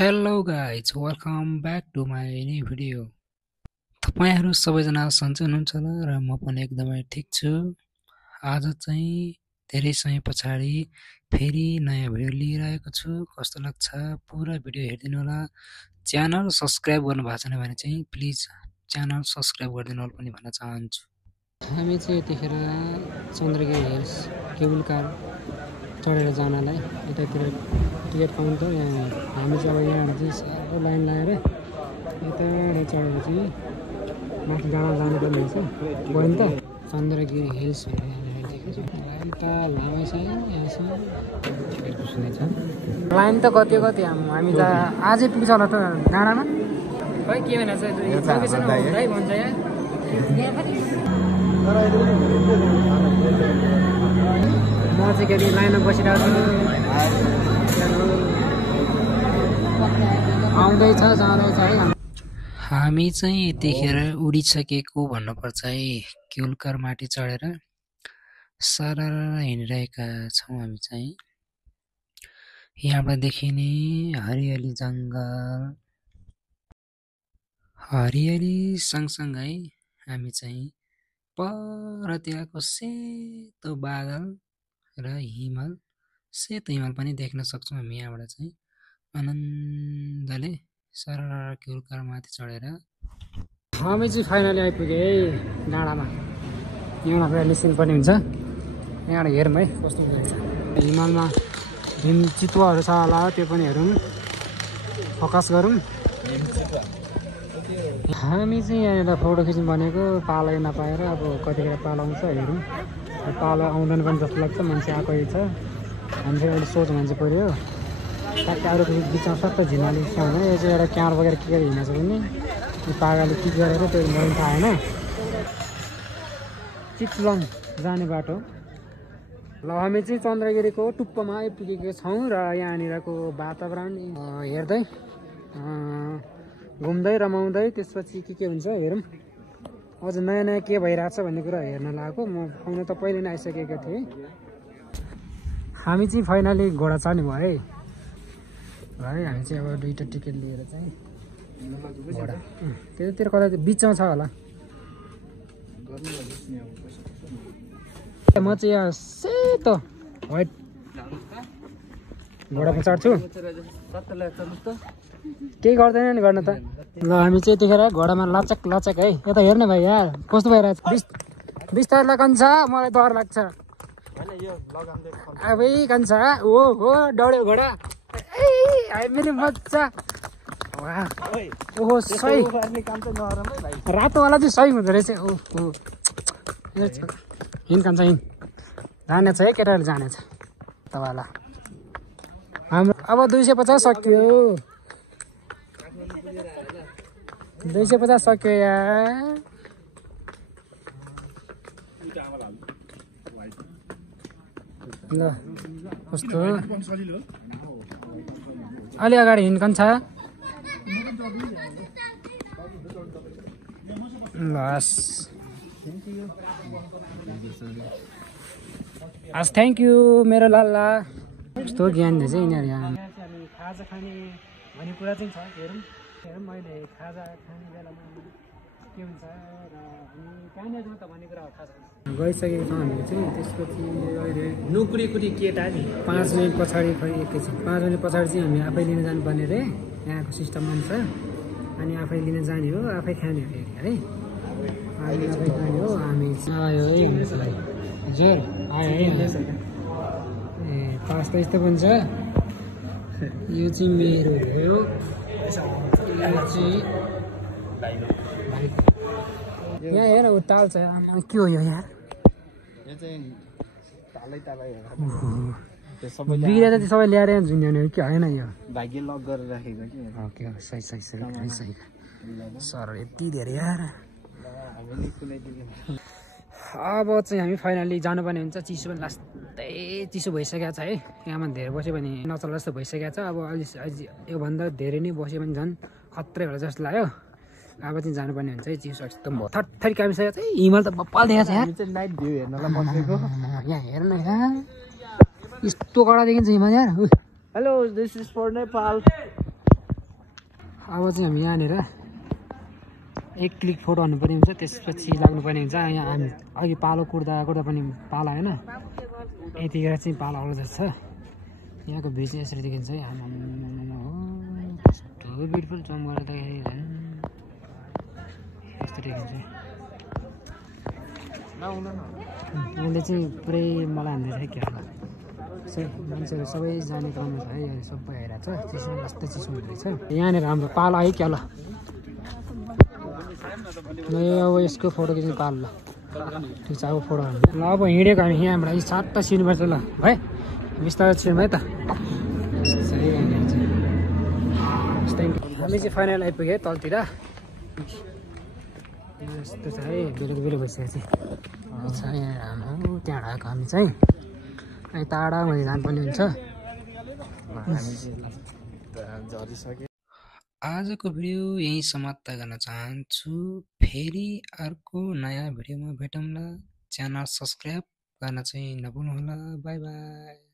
Hello guys welcome back to my new video. तपाईँहरू सबैजना सन्चै हुनुहुन्छ होला र म पनि एकदमै ठिक छु। आज चाहिँ धेरै समय पछाडि फेरि नयाँ भिडियो लिएर आएको छु। कस्तो लाग्छ पुरा भिडियो हेरिदिनु होला। च्यानल सब्सक्राइब गर्नु भएको छैन भने चाहिँ प्लिज च्यानल सब्सक्राइब गरिदिनु होला पनि भन्न चाहन्छु। हामी चाहिँ यतिखेर चन्द्रगिरी हिल्स केबल कार चढेर जानलाई यतातिर टिकट काउन्टर हामी चाहिँ अब यहाँ चाहिँ साह्रो लाइन लगाएर यताबाट चढेपछि माथि डाँडा जानुपर्ने रहेछ। गयो नि त चन्द्रगिरी हिल्स भनेर देखेको छु। लाइन त लामै छ यहाँसम्म छ। लाइन त कति हामी त आजै पुग्छ होला त डाँडामा। खै के भन्छ भन्छ म चाहिँ के अरे लाइनमा बसिरहेको छु। आउँदैछ जाँदैछ है। हामी चाहिँ यतिखेर उडिसकेको भन्नुपर्छ है। क्युलकार माथि चढेर सारा हिँडिरहेका छौँ। हामी चाहिँ यहाँबाट देखिने हरियाली जङ्गल, हरियाली सँगसँगै हामी चाहिँ परतिरको सेतो बादल र हिमाल, सेतो हिमाल पनि देख्न सक्छौँ हामी यहाँबाट चाहिँ आनन्दले सारा क्युलकार माथि चढेर। हामी चाहिँ फाइनली आइपुगे है डाँडामा। यहाँबाट निस्किनुपर्ने हुन्छ। यहाँबाट हेरौँ है कस्तो रहेछ। हिमालमा हिम चितुवाहरू छ होला, त्यो पनि हेरौँ, फोकस गरौँ। हामी चाहिँ यहाँनिर फोटो खिच्नु भनेको पालै नपाएर अब कतिखेर पालो आउँछ हेरौँ। पालो आउँदैन पनि जस्तो लाग्छ, मान्छे आएकै छ। हामी चाहिँ अहिले सोच मान्छे पऱ्यो ताकि अरू बिचमा सबै झिनाली छ भने यो चाहिँ एउटा क्यार बगेर के गरेर हिँडेछ भने यो पागाले के गरेर त्यो मलाई थाहा होइन। चितवन जाने बाटो। ल हामी चाहिँ चन्द्रगिरीको टुप्पोमा आइपुगेको छौँ र यहाँनिरको वातावरण हेर्दै घुम्दै रमाउँदै त्यसपछि के हुन्छ हेरौँ। अझ नयाँ नयाँ के भइरहेछ भन्ने कुरा हेर्न लागेको। म आउनु त पहिले नै आइसकेको थिएँ। हामी चाहिँ फाइनली घोडा चढ्ने भयो है। हामी चाहिँ अब दुईवटा टिकट लिएर चाहिँ घोडा त्यतातिर कता बिचमा छ होला। म चाहिँ यहाँ सेतो वाइट घोडामा चढ्छु। केही गर्दैन नि गर्न त। ल हामी चाहिँ यतिखेर घोडामा लचक लचक है। यता हेर्न भाइ यार कस्तो भइरहेछ। बिस्तारै लगान्छ, मलाई डर लाग्छ। अब कान्छ ओ हो डढ्यो घोडा। मेरो मजा। ओहो सही रातोवाला चाहिँ सही हुँदो रहेछ। ओहो हिँड कान्छ हिँड। जानेछ है केटाहरू जानेछ तपाईँलाई। हाम्रो अब 250 सक्यो। 250 सक्यो यार। ल कस्तो अलि अगाडि हिँड्कन छ। लस हस् थ्याङ्क यू मेरो लाला। कस्तो ज्ञान दिएछ यिनीहरू यहाँ। हामी खाजा खाने भन्ने कुरा चाहिँ छ। हेरौँ हेरौँ मैले खाजा खाने बेलामा के हुन्छ र हामी कहाँनिर जाउँ त भन्ने कुरा थाहा छैन। गइसकेको छौँ हामीले चाहिँ। त्यसपछि अहिले नोकरीकुरी केटा नि 5 मिनट पछाडि खै एकैछिन 5 मिनट पछाडि चाहिँ हामी आफै लिन जानुपर्ने रे। यहाँको सिस्टम अनुसार अनि आफै लिन जाने हो, आफै खाने हो है। हामी आफै खाने हो। हामी आयो है हामीलाई हजुर आयो है। ए पास त यस्तो पनि छ। यो चाहिँ मेरो हो। यो चाहिँ यहाँ हेर ऊ ताल छ। के हो यो यार। बिग्रेर चाहिँ सबै ल्याएर झुन्ड्याउने हो कि होइन। यो भाग्य लक गरेर राखेको कि। ओके सही सही सही सही सर यति धेरै यार। अब चाहिँ हामी फाइनली जानुपर्ने हुन्छ। चिसो पनि लास्टै चिसो भइसकेको छ है। यहाँमा धेरै बस्यो भने नचल्ला जस्तो भइसकेको छ। अब अलि योभन्दा धेरै नै बस्यो भने झन् खत्रै होला जस्तो लाग्यो। अब चाहिँ जानुपर्ने हुन्छ है। चिसो एकदम थरथरी कामिसकेको छ। हिमाल त बप्पल देखाएको छ यार। नाइट भ्यू हेर्नलाई बसेको। यहाँ हेर्न यार यस्तो कडा देखिन्छ हिमाल यार। Hello this is for Nepal. अब चाहिँ हामी यहाँनिर एक क्लिक फोटो हान्नुपर्ने हुन्छ, त्यसपछि लाग्नुपर्ने हुन्छ। यहाँ हामी अघि पालो कुर्दा कुर्दा पनि पाला होइन, यतिखेर चाहिँ पाला आउनु जस्तो छ। यहाँको भ्यू चाहिँ यसरी देखिन्छ है। कस्तो ब्युटिफुल जम गर्दाखेरि यस्तो देखिन्छ। यहाँले चाहिँ पुरै मलाई हान्दैछ क्या मान्छेहरू सबै जाने क्रममा छ है। यहाँ सबै हेरेको छ चिसो, कस्तो चिसो हुँदैछ यहाँनिर। हाम्रो पालो आयो क्या ल, अब यसको फोटो खिच्नु पालो ल। ठिक छ, अब फोटो हाल्नु ल। अब हिँडेको हामी यहाँबाट सातटा छिर्नुपर्छ ल है, बिस्तारै छिर्नु है त। हामी चाहिँ फाइनल आइपुग्यो तलतिर। यस्तो छ है, बेलुका बेलुका भइसकेको छ यहाँ हाम्रो। त्यहाँ आएको हामी चाहिँ अहिले टाढामध्ये जानुपर्ने हुन्छ। आजको भिडियो यहीँ समाप्त गर्न चाहन्छु। फेरि अर्को नयाँ भिडियोमा भेटौँला। च्यानल सब्सक्राइब गर्न चाहिँ नभुल्नुहोला। By by.